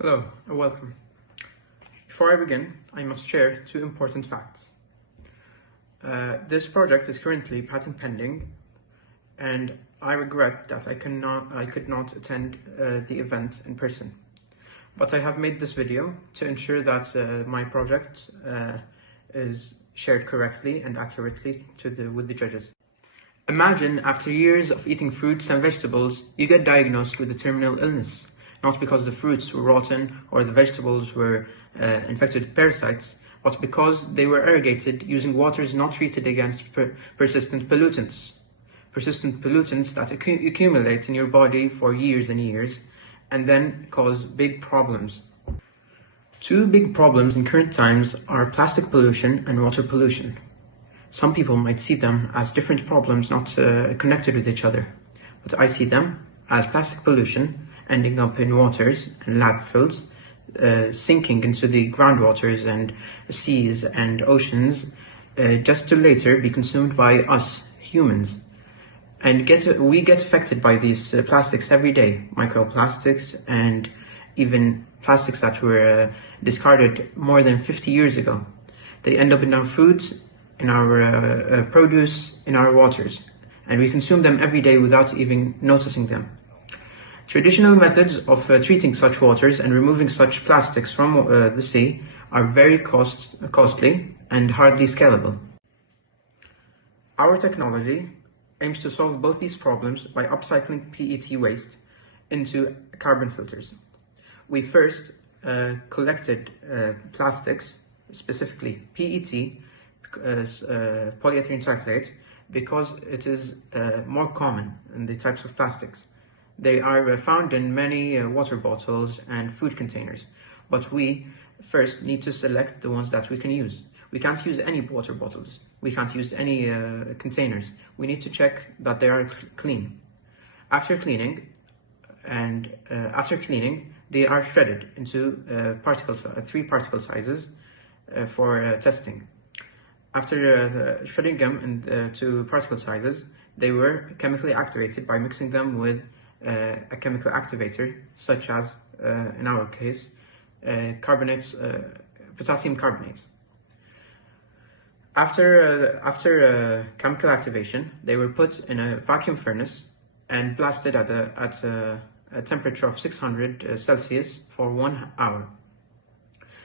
Hello and welcome. Before I begin, I must share two important facts. This project is currently patent pending, and I regret that I could not attend the event in person. But I have made this video to ensure that my project is shared correctly and accurately with the judges. Imagine after years of eating fruits and vegetables, you get diagnosed with a terminal illness. Not because the fruits were rotten or the vegetables were infected with parasites, but because they were irrigated using waters not treated against persistent pollutants. Persistent pollutants that accumulate in your body for years and years and then cause big problems. Two big problems in current times are plastic pollution and water pollution. Some people might see them as different problems not connected with each other, but I see them as plastic pollution ending up in waters and landfills, sinking into the groundwaters and seas and oceans, just to later be consumed by us, humans. And we get affected by these plastics every day, microplastics and even plastics that were discarded more than 50 years ago. They end up in our foods, in our produce, in our waters, and we consume them every day without even noticing them. Traditional methods of treating such waters and removing such plastics from the sea are very costly and hardly scalable. Our technology aims to solve both these problems by upcycling PET waste into carbon filters. We first collected plastics, specifically PET, polyethylene triacylate, because it is more common in the types of plastics. They are found in many water bottles and food containers, but we first need to select the ones that we can use. We can't use any water bottles. We can't use any containers. We need to check that they are clean. After cleaning, they are shredded into three particle sizes for testing. After shredding them into particle sizes, they were chemically activated by mixing them with a chemical activator, such as, in our case, potassium carbonate. After chemical activation, they were put in a vacuum furnace and blasted at a temperature of 600 Celsius for 1 hour.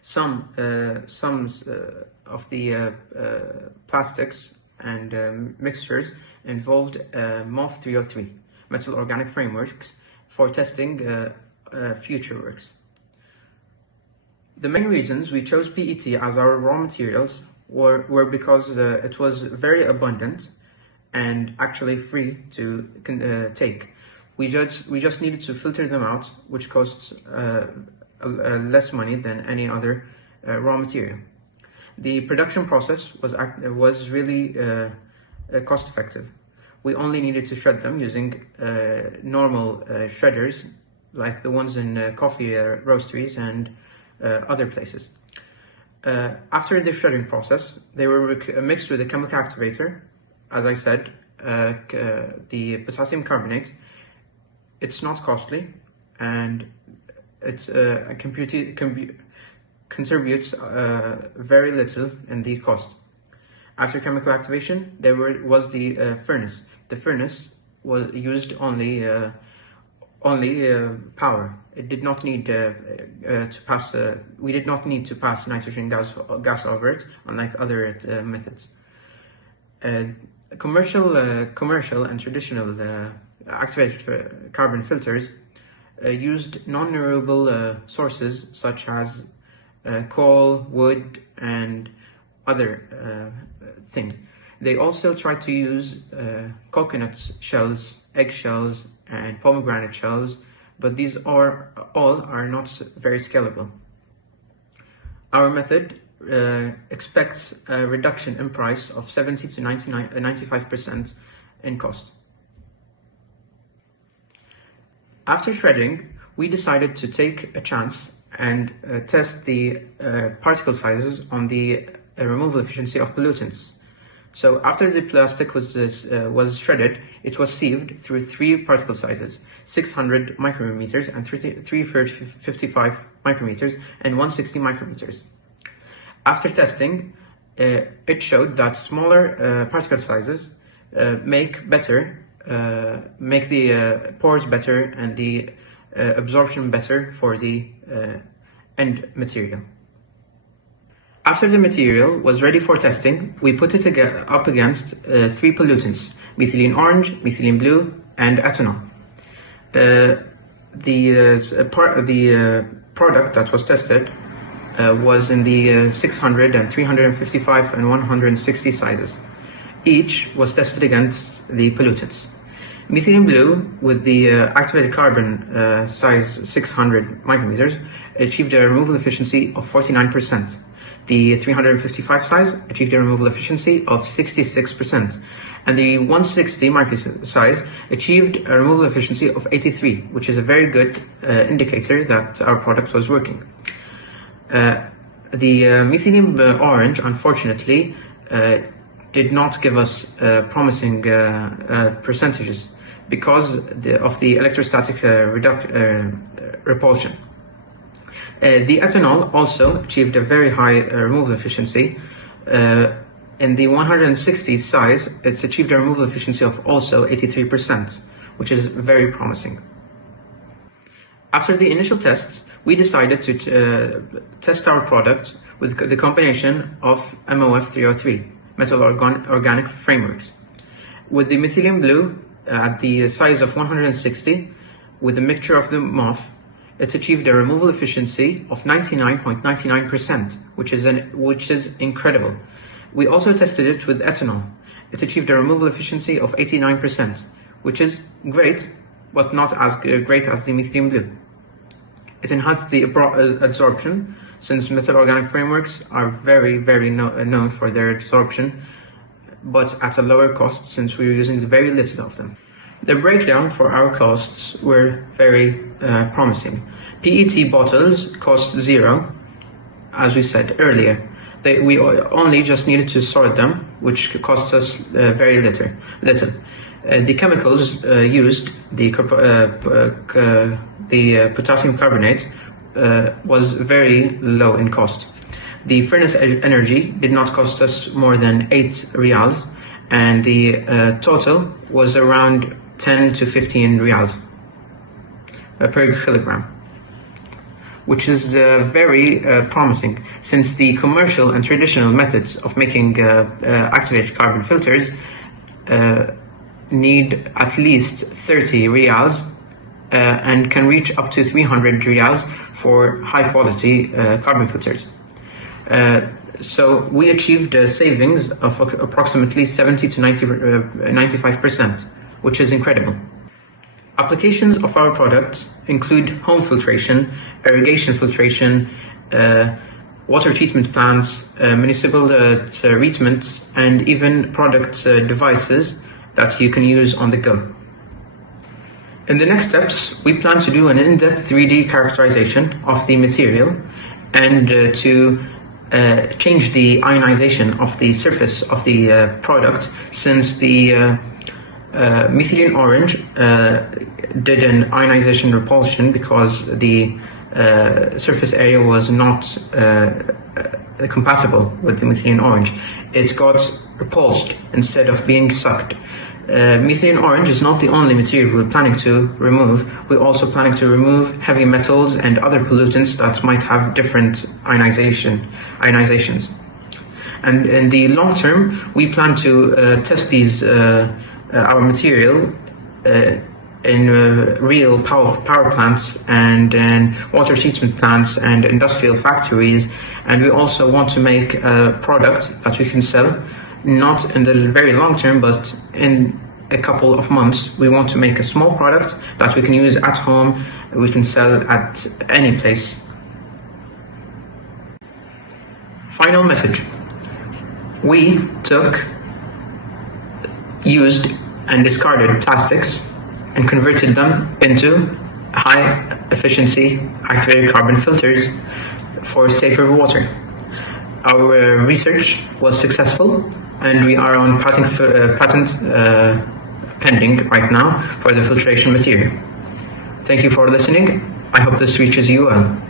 Some of the plastics and mixtures involved MOF 303, metal organic frameworks, for testing future works. The main reasons we chose PET as our raw materials were because it was very abundant and actually free to take. We just needed to filter them out, which costs less money than any other raw material. The production process was really cost effective. We only needed to shred them using normal shredders, like the ones in coffee roasteries and other places. After the shredding process, they were mixed with a chemical activator, as I said, the potassium carbonate. It's not costly, and it contributes very little in the cost. After chemical activation, there was the furnace. The furnace was used only power. It did not need to pass. We did not need to pass nitrogen gas over it, unlike other methods. Commercial and traditional activated carbon filters used non-renewable sources such as coal, wood, and other things. They also try to use coconut shells, egg shells, and pomegranate shells, but these all are not very scalable. Our method expects a reduction in price of 70 to 95% in cost. After shredding, we decided to take a chance and test the particle sizes on the removal efficiency of pollutants. So after the plastic was shredded, it was sieved through 3 particle sizes: 600 micrometers and 355 micrometers and 160 micrometers. After testing, it showed that smaller particle sizes make the pores better and the absorption better for the end material. After the material was ready for testing, we put it up against 3 pollutants: methylene orange, methylene blue, and ethanol. The product that was tested was in the 600 and 355 and 160 sizes. Each was tested against the pollutants. Methylene blue, with the activated carbon size 600 micrometers, achieved a removal efficiency of 49%. The 355 size achieved a removal efficiency of 66%, and the 160 micrometer size achieved a removal efficiency of 83%, which is a very good indicator that our product was working. The methylene orange, unfortunately, did not give us promising percentages because of the electrostatic repulsion. The ethanol also achieved a very high removal efficiency. In the 160 size, it's achieved a removal efficiency of also 83%, which is very promising. After the initial tests, we decided to test our product with the combination of MOF 303, metal organic frameworks. With the methylene blue at the size of 160, with a mixture of the MOF, it achieved a removal efficiency of 99.99%, which is incredible. We also tested it with ethanol. It achieved a removal efficiency of 89%, which is great, but not as great as the methylene blue. It enhanced the absorption, since metal organic frameworks are very known for their absorption, but at a lower cost since we were using very little of them. The breakdown for our costs were very promising. PET bottles cost 0, as we said earlier. We only just needed to sort them, which cost us very little. The chemicals used, the potassium carbonate, was very low in cost. The furnace energy did not cost us more than 8 riyals, and the total was around 10 to 15 riyals per kilogram, which is very promising, since the commercial and traditional methods of making activated carbon filters need at least 30 riyals and can reach up to 300 riyals for high quality carbon filters. So we achieved savings of approximately 70 to 95%, which is incredible. Applications of our products include home filtration, irrigation filtration, water treatment plants, municipal treatments, and even product devices that you can use on the go. In the next steps, we plan to do an in-depth 3D characterization of the material and to change the ionization of the surface of the product, since the methylene orange did an ionization repulsion because the surface area was not compatible with the methylene orange. It got repulsed instead of being sucked. Methylene orange is not the only material we're planning to remove. We're also planning to remove heavy metals and other pollutants that might have different ionizations. And in the long term, we plan to test our material in real power plants and in water treatment plants and industrial factories. And we also want to make a product that we can sell, not in the very long term, but in a couple of months. We want to make a small product that we can use at home, we can sell at any place. Final message. We took used and discarded plastics and converted them into high efficiency activated carbon filters for safer water. Our research was successful, and we are on patent pending right now for the filtration material. Thank you for listening. I hope this reaches you well.